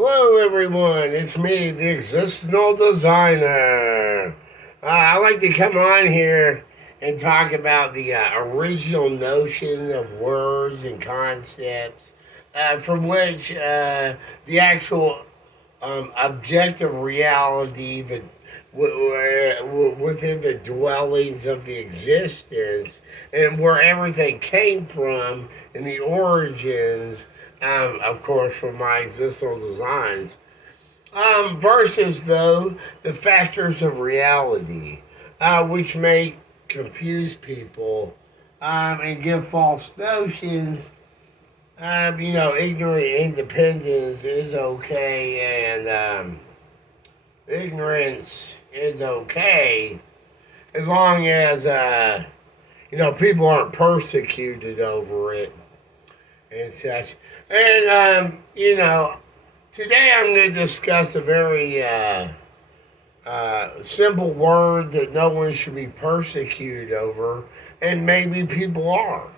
Hello, everyone. It's me, the Existential Designer. I like to come on here and talk about the original notion of words and concepts from which the actual objective reality that within the dwellings of the existence and where everything came from and the origins, of course, from my existential designs, versus though the factors of reality, which may confuse people and give false notions. Ignorant independence is okay, and ignorance is okay as long as people aren't persecuted over it and such. And today I'm going to discuss a very simple word that no one should be persecuted over, and maybe people are.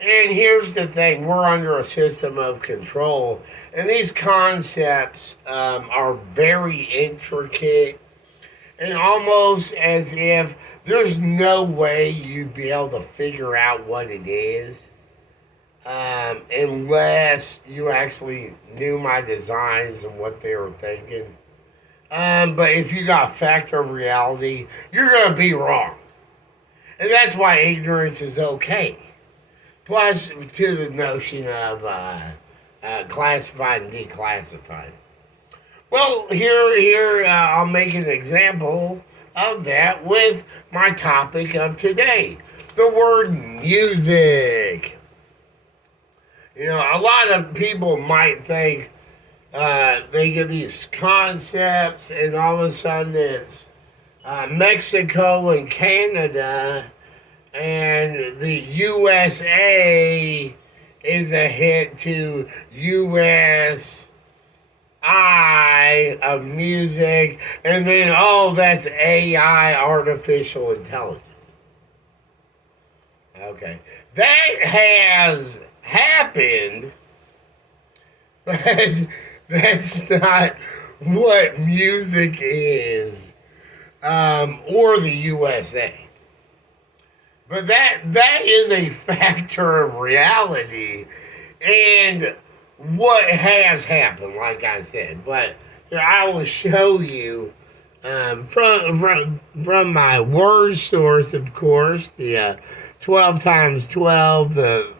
And here's the thing, we're under a system of control, and these concepts are very intricate and almost as if there's no way you'd be able to figure out what it is unless you actually knew my designs and what they were thinking. But if you got a factor of reality, you're going to be wrong. And that's why ignorance is okay. Plus, to the notion of classified and declassified. Well, here I'll make an example of that with my topic of today, the word music. A lot of people might think they get these concepts, and all of a sudden it's Mexico and Canada, and the USA is a hit to USI of music, and then, that's AI, artificial intelligence. Okay. That has happened, but that's not what music is, or the USA. But that is a factor of reality and what has happened, like I said. But I will show you from my word source, of course, the 12 times 12, the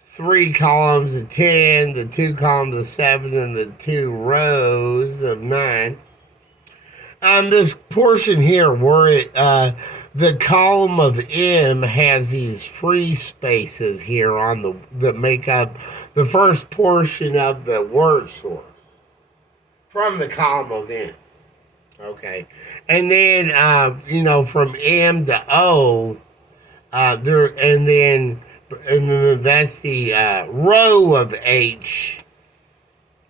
3 columns of 10, the 2 columns of 7, and the 2 rows of 9. This portion here where the column of M has these free spaces here that make up the first portion of the word source from the column of M. Okay, and then from M to O, and then that's the row of H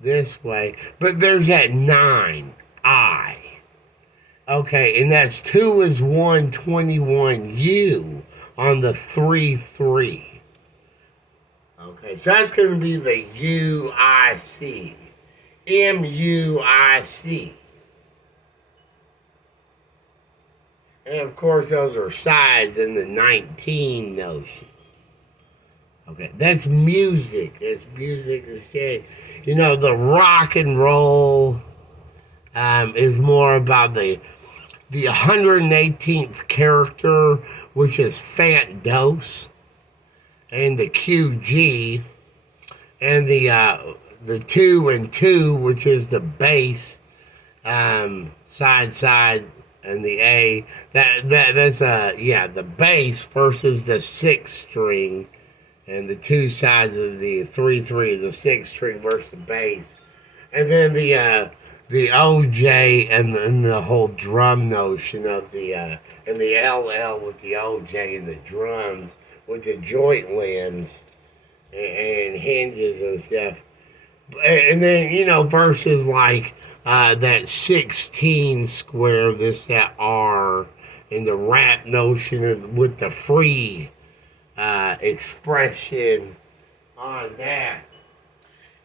this way, but there's that 9 I. Okay, and that's 2 is 121 U on the 3 3. Okay, so that's going to be the UIC. MUIC. And of course, those are sides in the 19 notion. Okay, that's music. That's music instead. The rock and roll is more about the 118th character, which is Fat Dose, and the QG, and the 2 and 2, which is the bass, side, and the A. That's the bass versus the 6 string, and the 2 sides of the 3 3, the 6 string versus the bass, and then the OJ and the whole drum notion of and the LL with the OJ and the drums with the joint limbs and hinges and stuff. And then, versus like that 16 square, that R, and the rap notion with the free expression on that.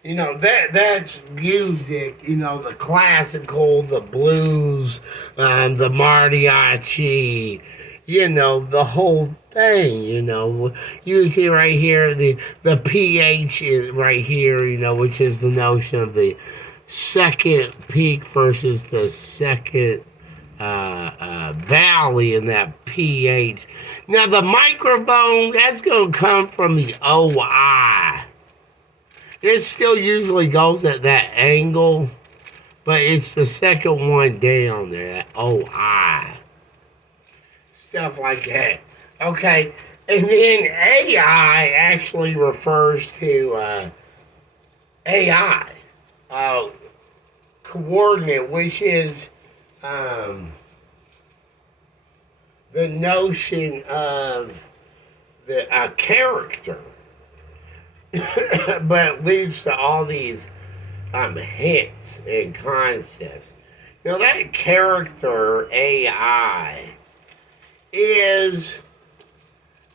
That's music. The classical, the blues, the mariachi. The whole thing. You see right here the pH is right here. Which is the notion of the second peak versus the second valley in that pH. Now the microphone that's going to come from the OI. It still usually goes at that angle, but it's the second one down there, that OI. Stuff like that. Okay, and then AI actually refers to AI, coordinate, which is the notion of the character. But it leads to all these hints and concepts. Now, that character AI is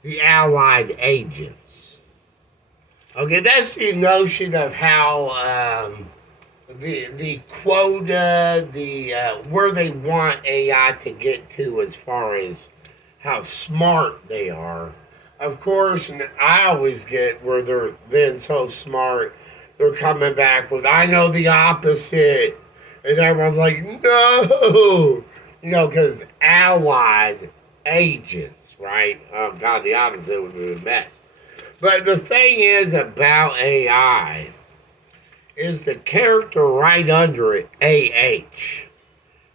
the allied agents. Okay, that's the notion of how the quota, where they want AI to get to as far as how smart they are. Of course, and I always get where they're being so smart, they're coming back with, I know the opposite. And everyone's like, no! Because allied agents, right? Oh, God, the opposite would be a mess. But the thing is about AI is the character right under it, AH.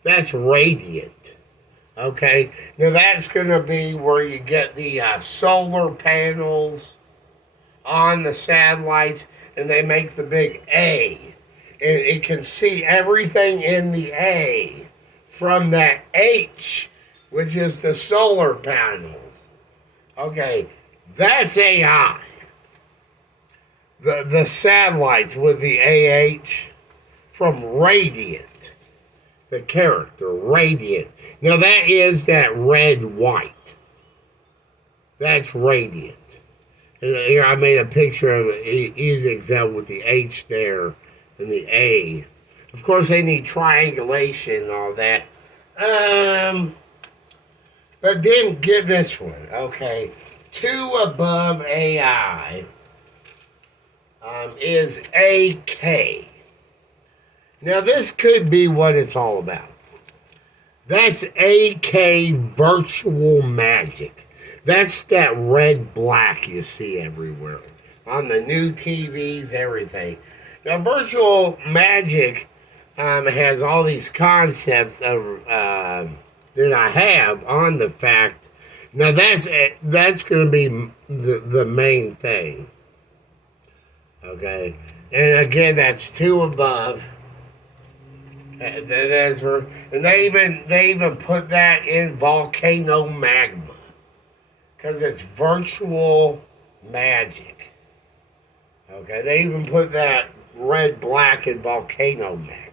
That's radiant. Okay, now that's going to be where you get the solar panels on the satellites, and they make the big A. And it can see everything in the A from that H, which is the solar panels. Okay, that's AI. The satellites with the AH from radiant. The character, radiant. Now that is that red-white. That's radiant. And here I made a picture of it, easy example with the H there and the A. Of course, they need triangulation and all that. But then get this one, okay. 2 above AI is AK. Now, this could be what it's all about. That's AK virtual magic. That's that red-black you see everywhere. On the new TVs, everything. Now, virtual magic has all these concepts of that I have on the fact. Now, that's going to be the main thing. Okay? And again, that's 2 above. And they even put that in volcano magma because it's virtual magic. Okay, they even put that red black in volcano magma.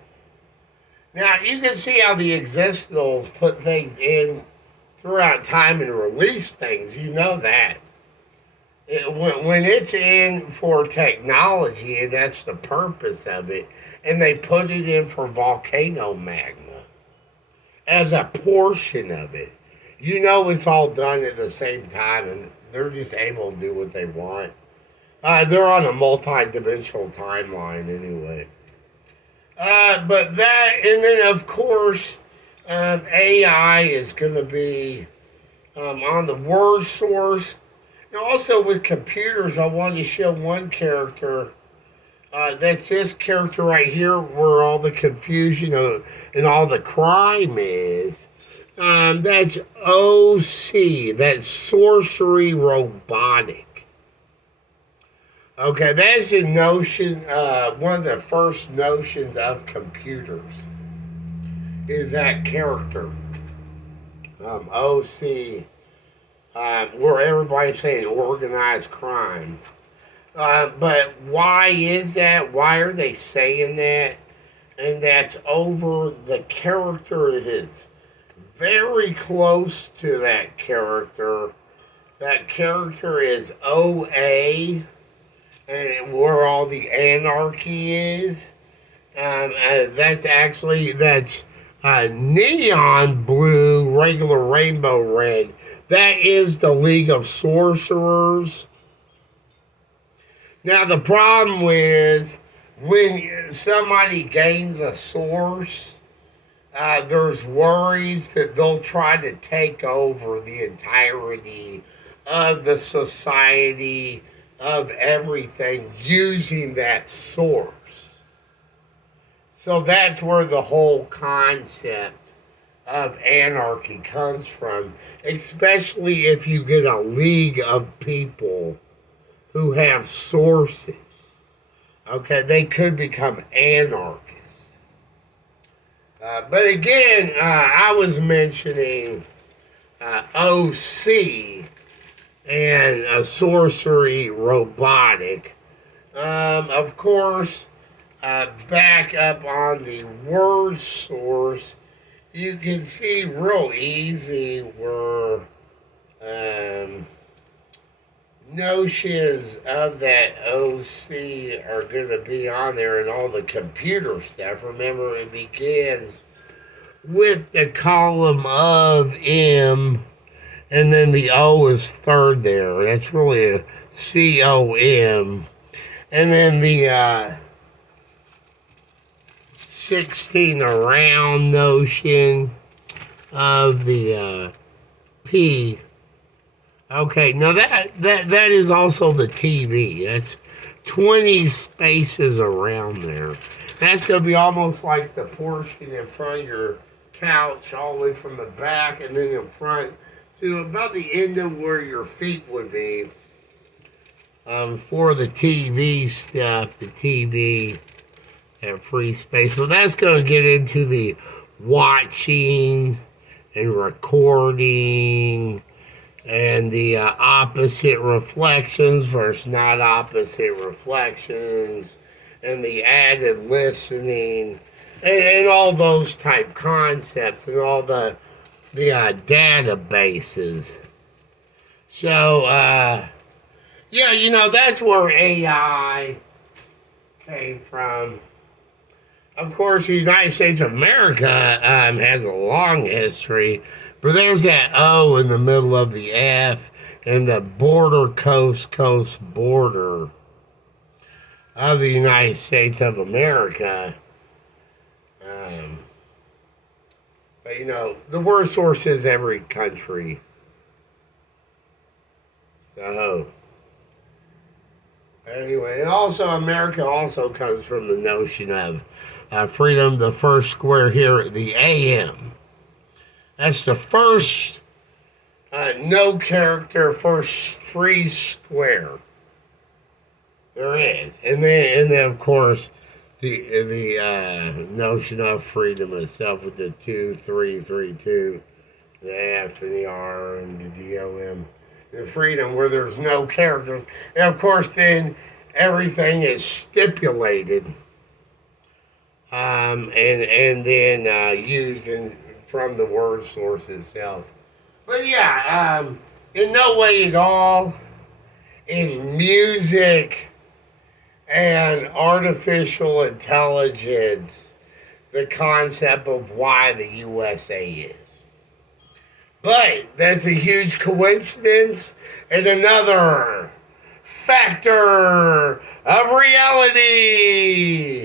Now you can see how the existals put things in throughout time and release things. You know that. When it's in for technology, and that's the purpose of it, and they put it in for volcano magma as a portion of it, it's all done at the same time, and they're just able to do what they want. They're on a multi-dimensional timeline anyway. But that, and then of course, AI is going to be on the word source. Now, also with computers, I wanted to show one character. That's this character right here, where all the confusion and all the crime is. That's OC. That's sorcery robotic. Okay, that's a notion. One of the first notions of computers is that character. OC. Where everybody's saying organized crime. But why is that? Why are they saying that? And that's over the character that is very close to that character. That character is OA. and where all the anarchy is. That's neon blue, regular rainbow red. That is the League of Sorcerers. Now the problem is when somebody gains a source, there's worries that they'll try to take over the entirety of the society, of everything, using that source. So that's where the whole concept of anarchy comes from, especially if you get a league of people who have sources. Okay, they could become anarchists. But again, I was mentioning OC and sorcery robotic. Of course, back up on the word source, you can see real easy where notions of that OC are going to be on there and all the computer stuff. Remember, it begins with the column of M, and then the O is third there. That's really a COM. And then the 16 around notion of the P. Okay, now that is also the TV. That's 20 spaces around there. That's going to be almost like the portion in front of your couch, all the way from the back and then in front to about the end of where your feet would be. For the TV stuff, the TV, that free space. So that's going to get into the watching and recording and the opposite reflections versus not opposite reflections, and the added listening, and all those type concepts, and all the databases. So, yeah, that's where AI came from. Of course, the United States of America has a long history, but there's that O in the middle of the F and the border, coast border of the United States of America. But, the word source is every country. So, anyway, and also America also comes from the notion of freedom, the first square here, the AM. That's the first no character, first free square there is. And then of course, the notion of freedom itself with the 2, 3, 3, 2, the F and the R and the DOM. The freedom where there's no characters. And of course, then everything is stipulated. And then used from the word source itself. But yeah, in no way at all is music and artificial intelligence the concept of why the USA is. But that's a huge coincidence and another factor of reality.